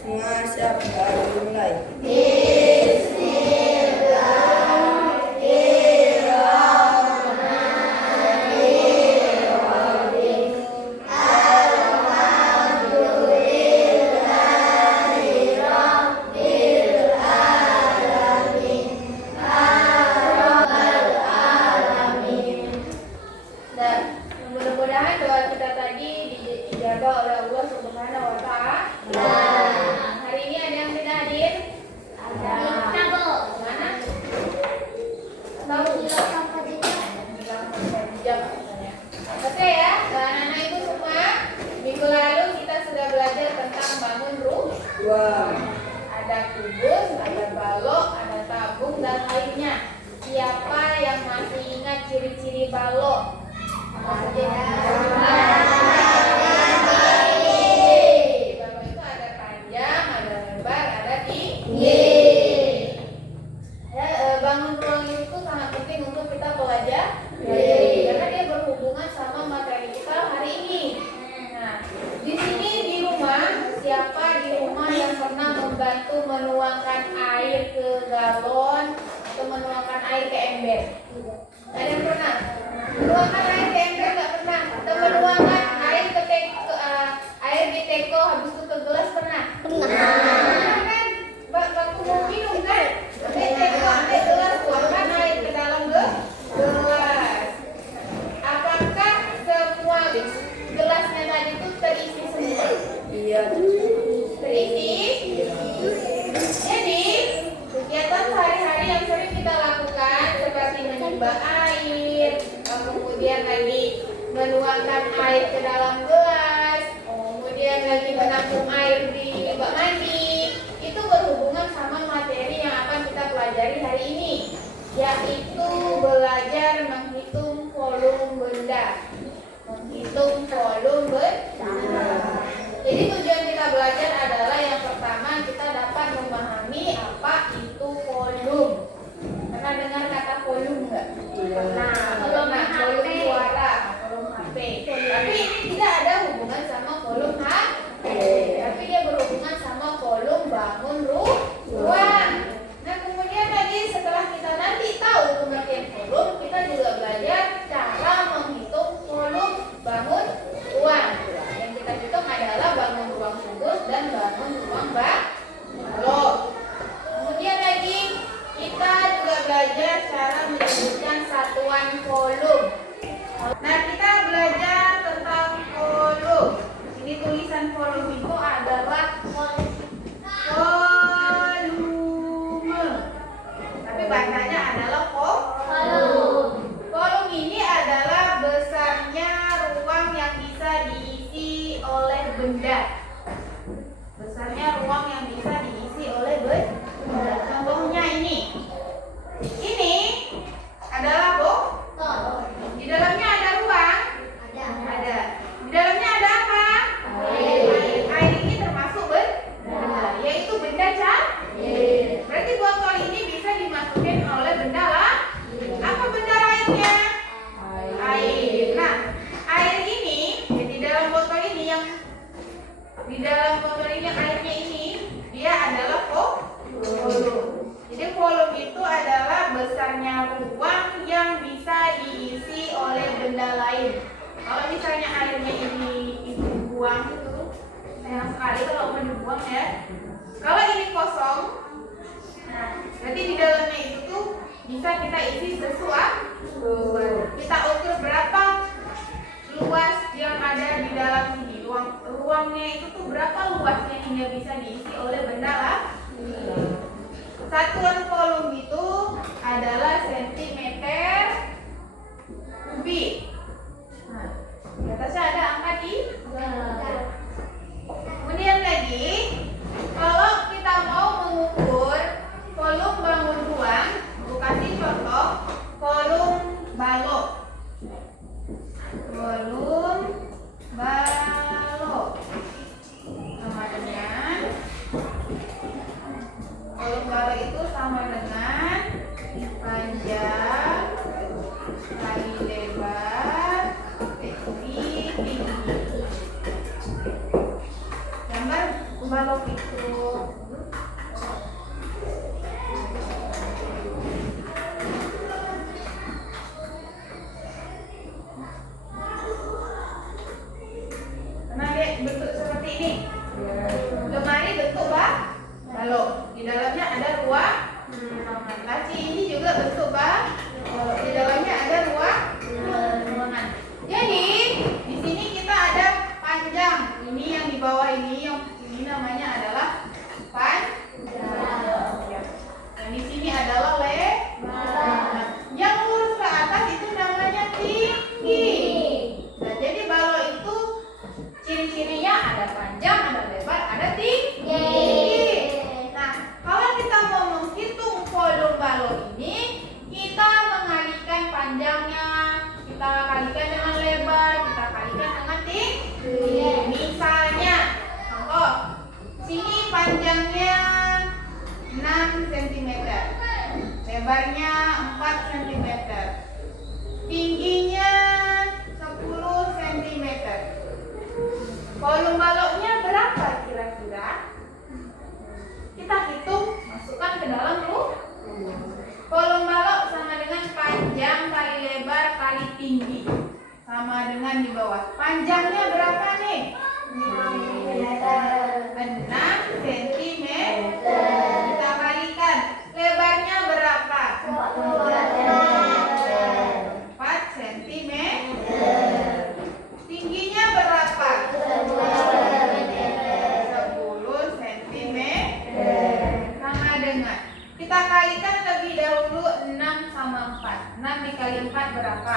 Semua siap, mulai. Mudah-mudahan doa kita tadi dijabah oleh Allah Subhanahu wa Ta'ala. Hari ini ada yang tidak hadir? Ada. Mana? Tahu? Oke ya, anak-anak itu semua. Minggu lalu kita sudah belajar tentang bangun rumah. Ada kubus, ada balok, ada tabung dan lainnya. Siapa yang masih ingat ciri-ciri balok? Balok itu ada panjang, ada lebar, ada tinggi. Bangun ruang itu sangat penting untuk kita pelajari karena dia berhubungan sama materi kita hari ini. Nah, di sini di rumah, siapa di rumah yang pernah membantu menuangkan air ke galon atau menuangkan air ke ember? Ada yang pernah? Menuangkan air ke ember nggak pernah? Atau menuangkan air ke air di teko habis itu ke gelas pernah? Pernah kan? Waktu mau minum kan? Ambil teko, ambil gelas, tuangkan air ke dalam gelas. Apakah semua gelasnya tadi itu terisi semua? Iya. Terisi. Jadi kegiatan sehari-hari yang sering kita lakukan seperti menimba air, kemudian lagi menuangkan air ke dalam gelas, kemudian lagi menampung air di bak mandi, itu berhubungan sama materi yang akan kita pelajari hari ini, yaitu belajar menghitung volume benda. Menghitung volume benda. Jadi tujuan kita belajar adalah yang pertama kita dapat memahami apa itu volume. Pernah dengar kata volume nggak? Nah, volume suara, volume HP. Tapi ini tidak ada hubungan sama volume HP. Tapi dia berhubungan sama volume bangun ruang. Nah, kemudian lagi setelah kita nanti tahu pengertian volume, kita juga belajar cara menghitung volume bangun ruang. Yang kita hitung adalah bangun ruang kubus dan bangun ruang balok. Kemudian lagi kita juga belajar cara menyebutkan satuan volume. Nah, kita belajar tentang volume. Ini tulisan volume itu adalah volume. Tapi bacanya adalah volume. Volume ini adalah besarnya ruang yang bisa diisi oleh benda. Besarnya ruang yang bisa diisi oleh benda. Contohnya ini. Ini adalah botol. Di dalamnya ada ruang? Ada. Di dalamnya ada apa? Air. Air ini termasuk benda, yaitu benda cair. Berarti botol ini bisa dimasukin oleh benda lah. Apa benda lainnya? Air. Nah, air ini di dalam botol ini airnya ini dia adalah volume. Jadi volume itu adalah besarnya ruang yang bisa diisi oleh benda lain. Kalau misalnya airnya ini dibuang itu sayang sekali kalau mau dibuang ya. Kalau ini kosong, nah berarti di dalamnya itu tuh bisa kita isi sesuatu. Kita ukur berapa luas yang ada di dalam sini. Ruangnya itu tuh berapa luasnya hingga bisa diisi oleh benda lah. Satuan volume itu adalah sentimeter kubik. Nah, di atasnya ada angka di. Kemudian lagi, kalau kita mau mengukur volume bangun ruang, aku kasih contoh volume balok. Volume balok sama dengan volume balok itu sama dengan panjang kali lebar kali tinggi. Gambar balok itu. Nah, lihat bentuk seperti ini. Lemari bentuk balok. Di dalamnya ada ruang. Laci ini juga bentuk balok. Di dalamnya ada ruangan. Jadi di sini kita ada panjang. Ini yang di bawah ini, yang ini namanya adalah panjang. Dan di sini adalah lebar. Yang lurus ke atas itu namanya tinggi. Nah, jadi balok itu ciri-cirinya ada panjang, ada lebar, ada tinggi. Nah, kalau kita mau menghitung volume balok ini, kita mengalihkan panjangnya, kita kalikan dengan lebar, kita kalikan dengan tinggi. Misalnya, contoh, sini panjangnya 6 cm, lebarnya 4 cm, tingginya 10 cm. Volume baloknya berapa kira-kira? Kita hitung, masukkan ke dalam volume balok sama dengan panjang kali lebar kali tinggi, sama dengan di bawah. Panjangnya berapa nih? 6 cm. Kita kalikan. Lebarnya berapa? 4 cm. Tingginya berapa? 10 cm. Sama dengan, kita kalikan lebih dahulu 6 sama 4. 6 dikali 4 berapa?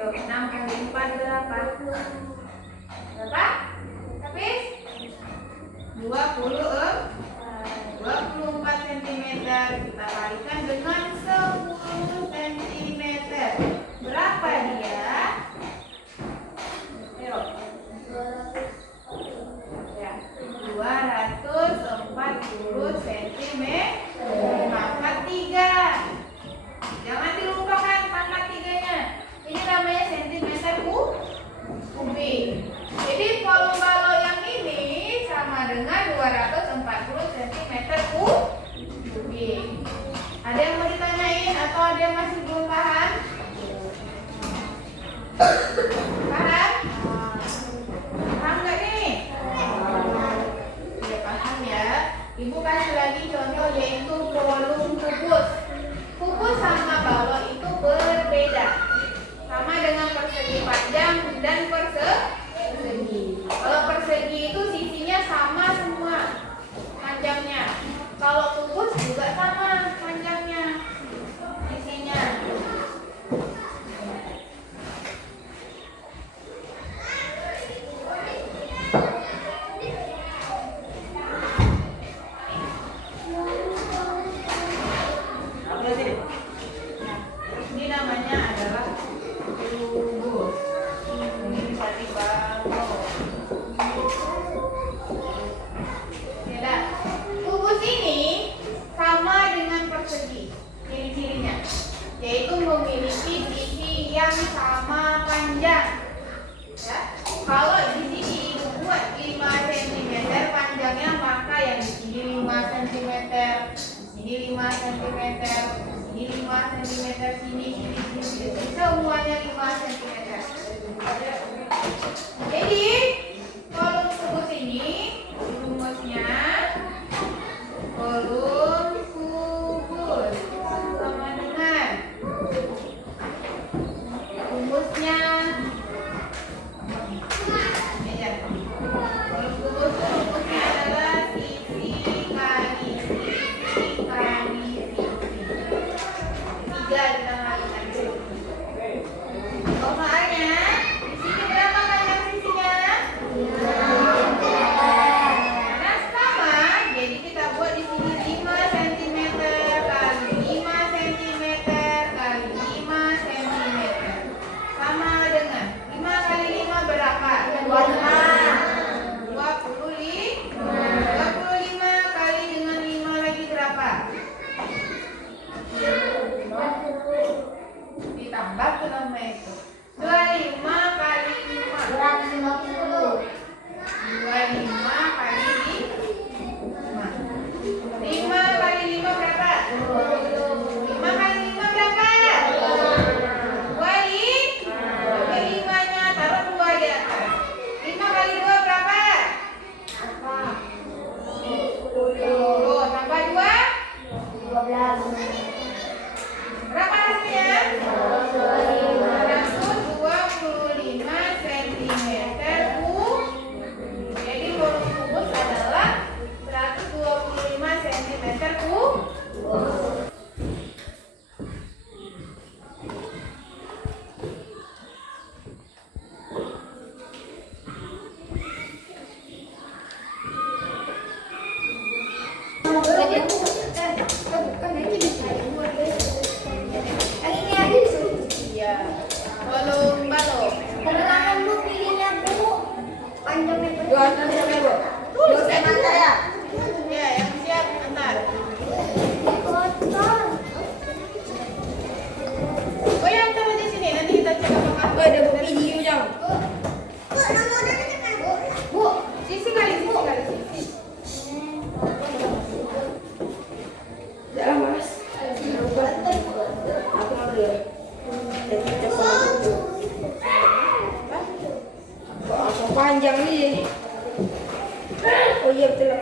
Tuh, 6 kali 4 berapa? Berapa? Habis? 24 cm. Kita kalikan dengan 10 cm. Berapa dia? Ayo. Ya, 240 cm. Pangkat 3. Jangan dilupakan pangkat 3-nya. Ini namanya sentimeter kubik. Jadi volume balok yang ini sama dengan 240 cm kubik. Ada yang mau ditanyain atau ada yang masih belum paham? Paham? Paham nggak nih? Ya paham ya. Ibu kasih lagi contoh, yaitu volume kubus. Kubus sama balok itu berbeda. Sama dengan persegi panjang dan persegi. Kalau persegi itu sisinya sama semua panjangnya. Kalau kubus juga sama panjangnya, sisinya. Ini namanya adalah kubus. Ini bisa dibangun. Beda. Kubus ini sama dengan persegi. Ciri-cirinya yaitu memiliki sisi yang sama panjang. Ya. Kalau di sini ibu buat 5 cm panjangnya, maka yang di sini 5 cm, di sini 5 cm, ini 5 cm, sini, semuanya 5 cm. Jadi volume kubus ini rumusnya, volume kubus sama dengan rumusnya, ini ya. Volume kubus rumusnya adalah sisi kali sisi kali sisi. 3 kita kalikan. Soalnya di sini berapa panjang sisinya?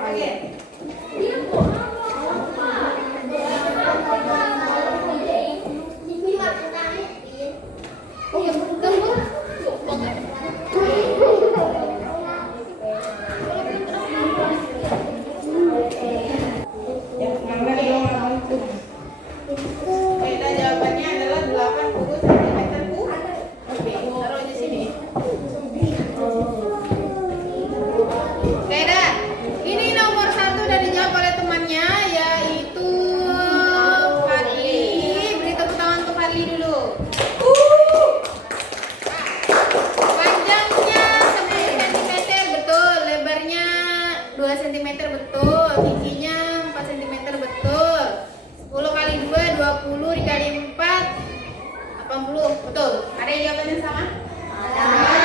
Oke. Kita jawabannya adalah 80 cm kubik. Oke, taruh di sini. Oke, dah. Ini nomor 1 udah dijawab oleh temannya, yaitu Fadli. Beri tepuk tangan untuk Fadli dulu. Panjangnya 10 cm betul, lebarnya 2 cm betul, tingginya 4 cm betul. 10 kali 2 20 dikali 4 80 betul. Ada yang jawabannya sama? Ada.